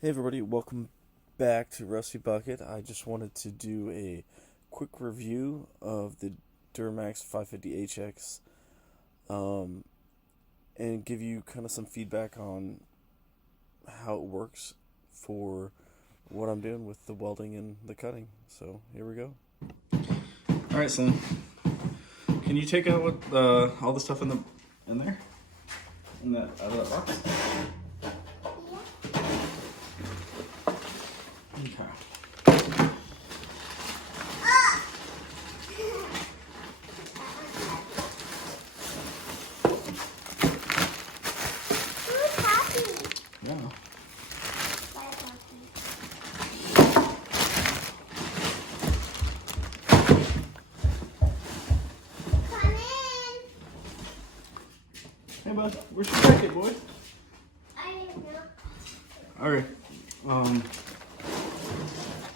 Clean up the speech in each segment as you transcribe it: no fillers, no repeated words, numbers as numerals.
Hey everybody, welcome back to Rusty Bucket. I just wanted to do a quick review of the DuroMax 550HX and give you kind of some feedback on how it works for what I'm doing with the welding and the cutting. So here we go. Alright, son. Can you take out what all the stuff in there? In that out of that box? Okay. Yeah. Come in. Hey bud, where's your jacket, boy? I don't know. Alright.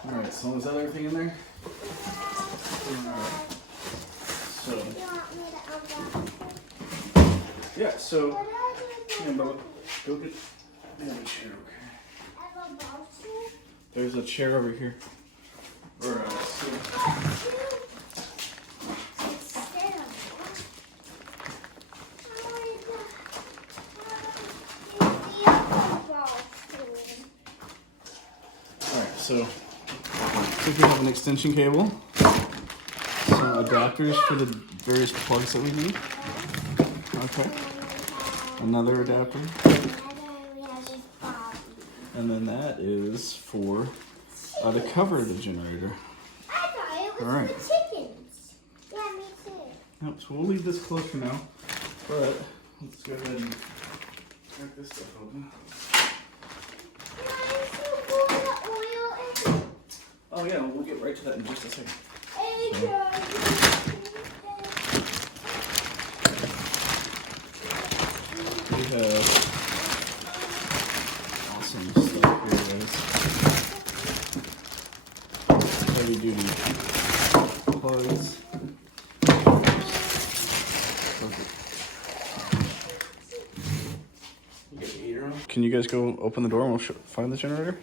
Alright, so is that everything in there? Alright. So You want me to unbox it? yeah, so What are yeah, Bubba, go get a chair, okay? I have a box here. There's a chair over here. Or stool. Alright, so we have an extension cable, some adapters for the various plugs that we need. Okay. Another adapter. And then that is for to cover the generator. I thought it was All right. for chickens. Yeah, me too. Yep, so we'll leave this closed for now. But let's go ahead and crack this stuff open. Oh yeah, we'll get right to that in just a second. We have awesome stuff here, guys. Heavy duty plugs. Can you guys go open the door and we'll find the generator?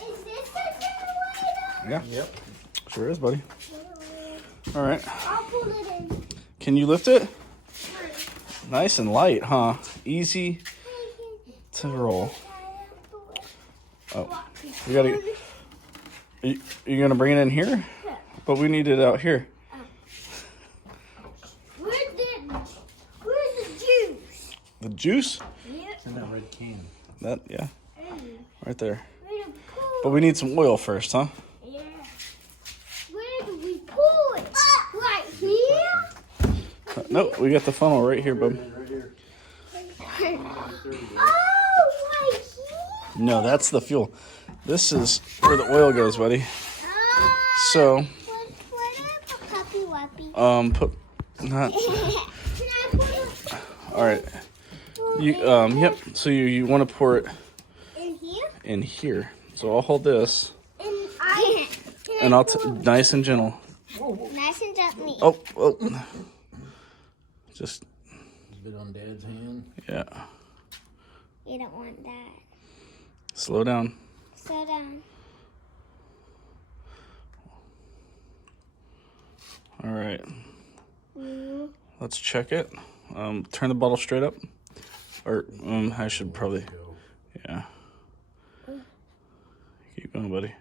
Is this a generator? Yeah. Yep. Sure is, buddy. All right. I'll pull it in. Can you lift it? Nice and light, huh? Easy to roll. Oh, we gotta. You gonna bring it in here? But we need it out here. Where's the juice? The juice? Yep. It's in that red can. That, yeah. Right there. Where to pull? But we need some oil first, huh? Yeah. Where do we pull it? Right here? Nope, we got the funnel right here, bub. Right here. Oh, right here? No, that's the fuel. This is where the oil goes, buddy. So, What if a puppy wuppy? put, not, Can I put it all right. You, yep, so you want to pour it in here? in here. So I'll hold this, And and I'll, nice and gentle. nice and gently. Oh. Just, A bit on Dad's hand. yeah. You don't want that. Slow down. Slow down. All right. Let's check it. Turn the bottle straight up. Or, I should probably, yeah. Keep going, buddy.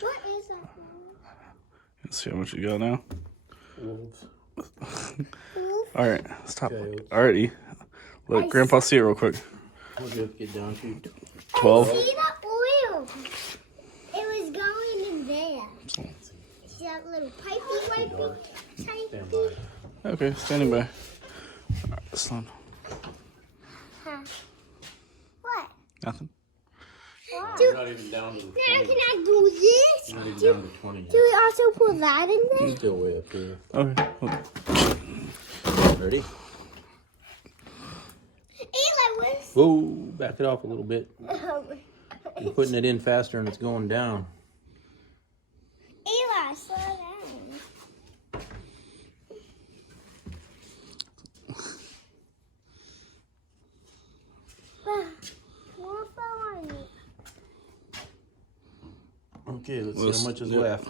What is that? Let's see how much you got now. Wolves. All right, stop. Okay. Alrighty. Let Grandpa see it real quick. We'll just get down to 12. I see the oil. It was going in there. See that little pipey dark. Stand type? by. Okay, standing by. All right, slow. Huh. What? Nothing. We're not even down to the Now 20. can I do this? Not even down to 20 Do yet. we also put that in there? He's still way up here. Okay. Ready? Eli, where's... Whoa, back it off a little bit. You're putting it in faster and it's going down. Okay, let's Let's see how much is do it. left.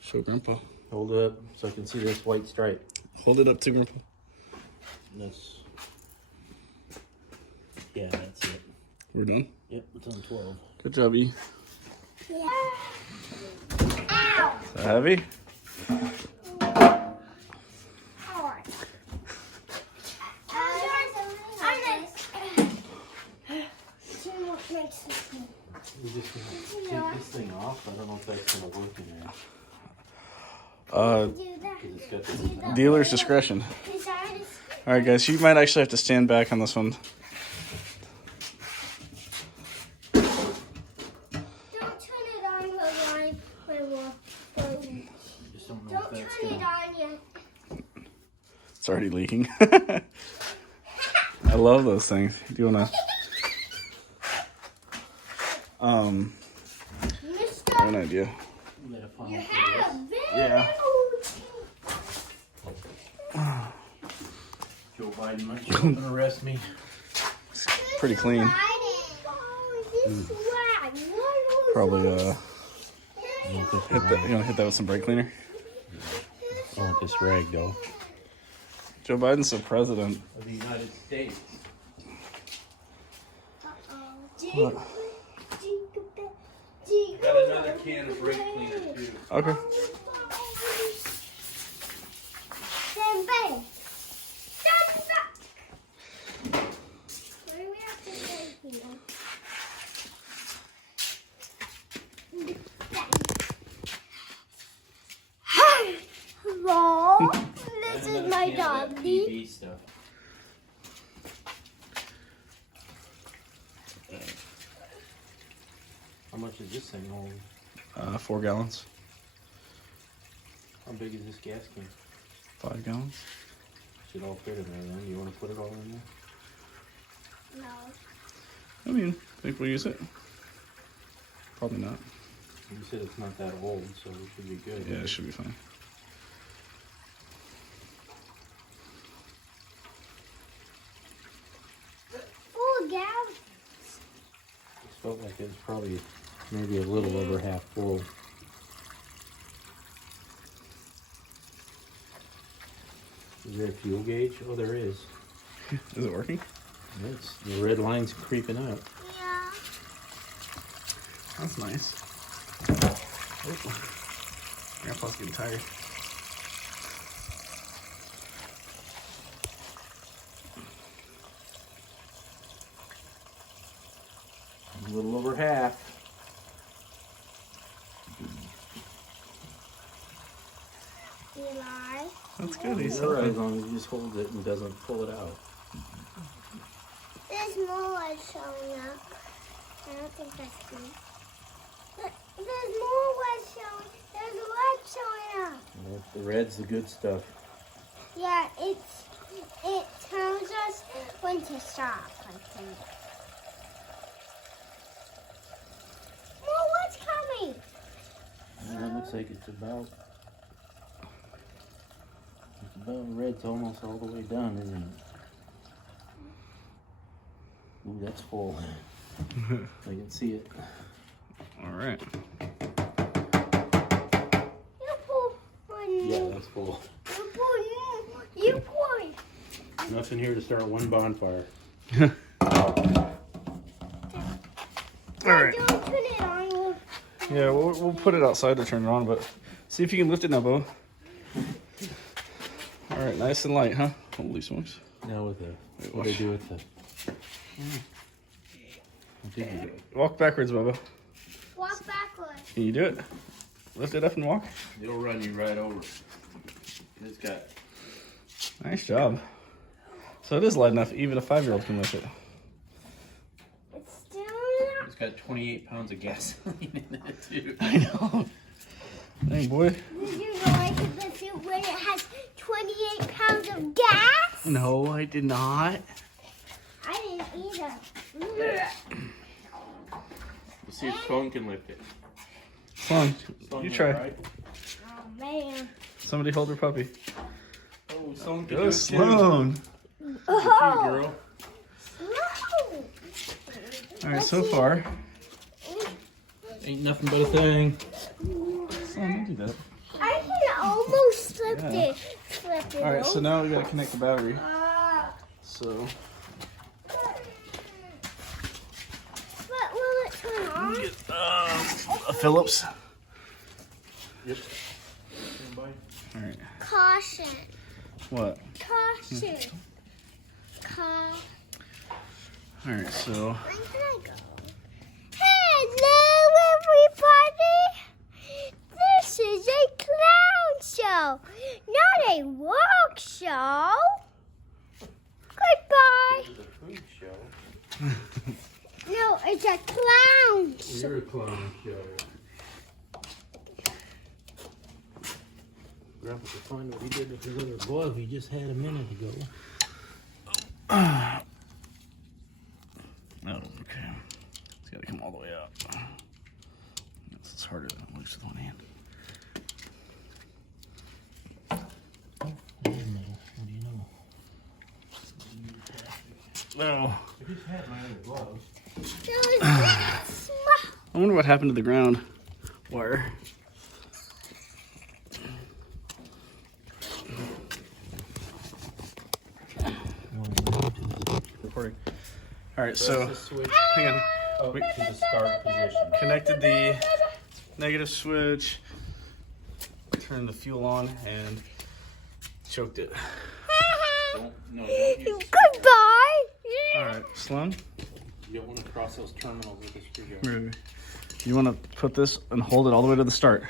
Show Grandpa. Hold it up so I can see this white stripe. Hold it up to Grandpa. That's... Yeah, that's it. We're done. Yep, it's on 12. Good job, E. Yeah. Ow! Is that heavy? Hard. We're just gonna take this thing off. I don't know if that's gonna work in there. 'Cause it's got this... Dealer's discretion. All right, guys, you might actually have to stand back on this one. Don't turn it on when Just don't know don't if that's turn it gonna... on yet. It's already leaking. I love those things. Do you wanna? Mister, I have an idea. You gotta funnel you through had this. a very Yeah. Joe Biden might show up and arrest me. Pretty clean. Probably You don't think hit that. You wanna hit that with some brake cleaner? I want this rag though. Joe Biden's the president. Of the United States. What? Got another can of brake cleaner too. Okay. Stand back. Stand back. Why do we have to stand here? Hello. This is my doggy. TV stuff. How much is this thing hold? 4 gallons. How big is this gas can? 5 gallons. Should all fit in there then. You want to put it all in there? No. I mean, think we'll use it. Probably not. You said it's not that old, so it should be good. Yeah, it should be fine. Oh, gal. It felt like it was probably maybe a little over half full. Is there a fuel gauge? Oh, there is. Is it working? It's, the red line's creeping up. Yeah. That's nice. Oh. Grandpa's getting tired. A little over half. Eli. That's good. He's All right, as helping. long as he just holds it and doesn't pull it out. There's more light showing up. I don't think that's good. There's more light showing. There's light showing up. The red's the good stuff. Yeah, it tells us when to stop. I think. More light's coming. And it looks like it's about red's almost all the way done, isn't it? Ooh, that's full. I can see it. All right. You pull one. Yeah, that's full. You pull. You pull. Nothing here to start one bonfire. All right. Don't turn it on. Yeah, we'll put it outside to turn it on, but see if you can lift it now, Bo. All right, nice and light, huh? Holy smokes. Now with the, what do I do with the... What did you do? Walk backwards, Bubba. Walk backwards. Can you do it? Lift it up and walk. It'll run you right over. It's got... Nice job. So it is light enough, even a 5-year-old can lift it. It's still not. It's got 28 pounds of gasoline in it, too. I know. Dang, boy. Did you know I could lift it when it has 28 pounds of gas? No, I did not. I didn't either. Let's see if Sloan can lift it. Come on, Sloan, you try. right? Oh, man. Somebody hold her puppy. Oh, Sloan can Go do it, Sloan. too. Good Oh, girl. no. All right, so far, Ain't nothing but a thing. Oh, don't do that. I can almost slip Yeah. it. Slip it. All right, so now we gotta connect the battery. So But will it turn on? get a Phillips. Yep. All right. Caution. What? Caution. All right, so When can I go? Hello, everybody. This is a clown show, not a walk show. Goodbye. This is a food show. No, it's a clown show. You're a clown show. Grandpa could find what he did with his other glove he just had a minute ago. oh, okay. It's gotta come all the way out. It's harder than it looks with one hand. What do you know? No. I just had my other gloves. I wonder what happened to the ground wire. Recording. All right, so Press the switch hang on. up to the start position. Connected the negative switch, turned the fuel on, and choked it. Don't use Goodbye. All right, Sloan, You don't want to cross those terminals with a screwdriver. you want to put this and hold it all the way to the start.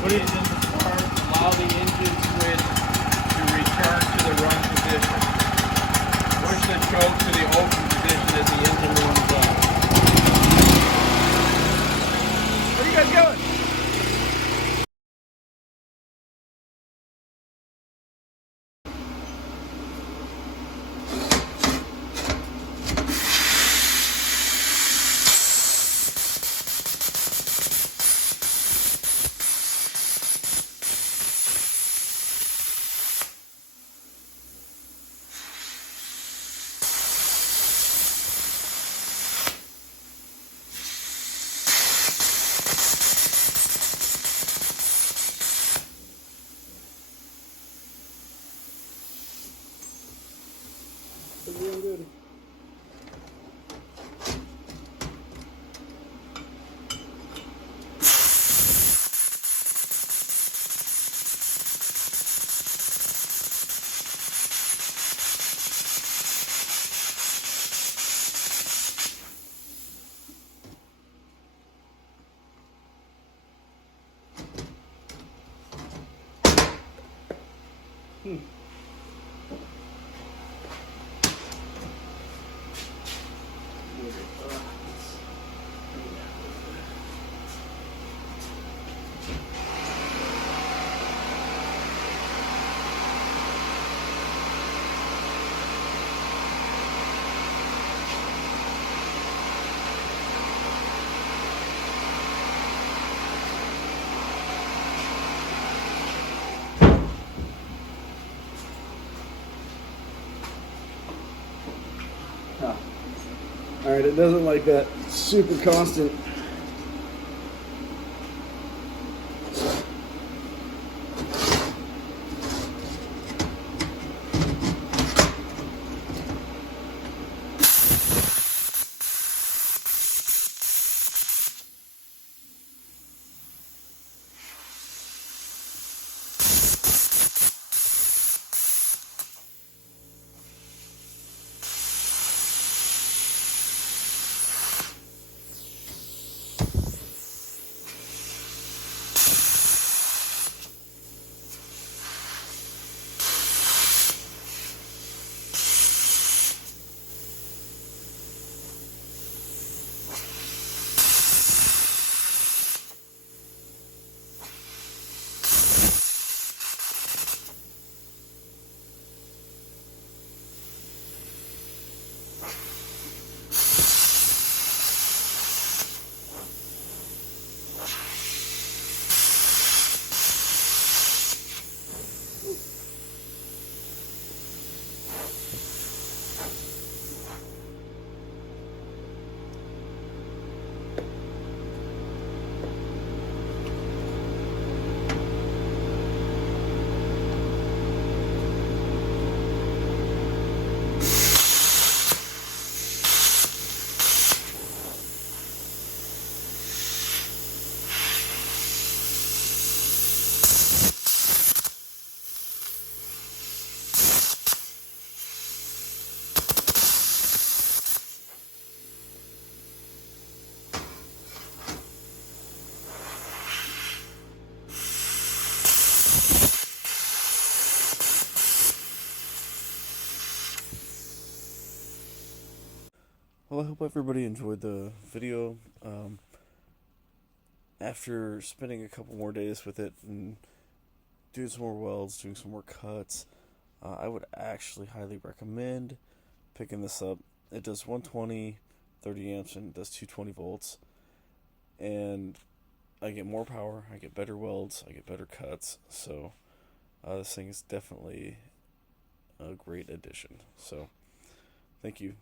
Put it in the start, allow the engine switch to return to the run position. Push the choke to the open position as the engine warms up. Where are you guys going? Doing good. All right, it doesn't like that super constant. Well, I hope everybody enjoyed the video. After spending a couple more days with it and doing some more welds, doing some more cuts, I would actually highly recommend picking this up. It does 120, 30 amps, and it does 220 volts. And I get more power, I get better welds, I get better cuts. So this thing is definitely a great addition. So thank you.